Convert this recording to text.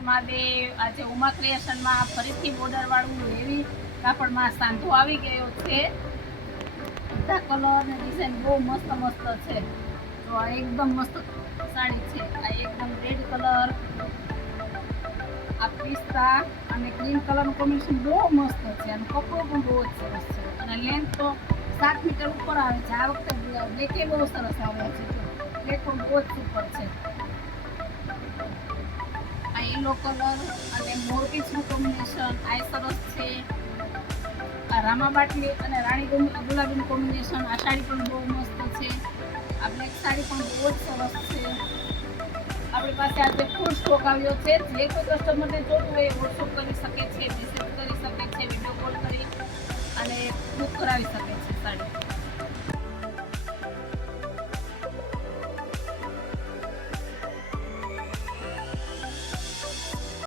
હર મહાદેવ। આજે ઉમા ક્રિએશનમાં ફરીથી બોર્ડરવાળું હેવી કાપડમાં સાંધો આવી ગયો છે। બધા કલર અને ડિઝાઇન બહુ મસ્ત મસ્ત છે। તો આ એકદમ મસ્ત સાડી છે। આ એકદમ રેડ કલર, આ પિસ્તા અને ગ્રીન કલરનું કોમ્બિનેશન બહુ મસ્ત છે અને કપડો પણ બહુ જ સરસ છે અને લેન્થ તો 7 મીટર ઉપર આવે છે। આ વખતે બ્લેકે બહુ સરસ આવ્યા છે। બ્લેક પણ બહુ જ સુપર છે। આ યલો કલર અને મોરપીચનું કોમ્બિનેશન આ સરસ છે। આ રામા બાટલી અને રાણી ગુલાબીનું કોમ્બિનેશન, આ સાડી પણ બહુ મસ્ત છે। આ બ્લેક સાડી પણ બહુ જ સરસ છે। આપણી પાસે આજે ફૂલ સ્ટોક આવ્યો છે। જે કોઈ કસ્ટમરને જોતું હોય એ વોટ્સઅપ કરી શકે છે, મેસેજ કરી શકે છે, વિડીયો કોલ કરી અને બુક કરાવી શકે છે સાડી।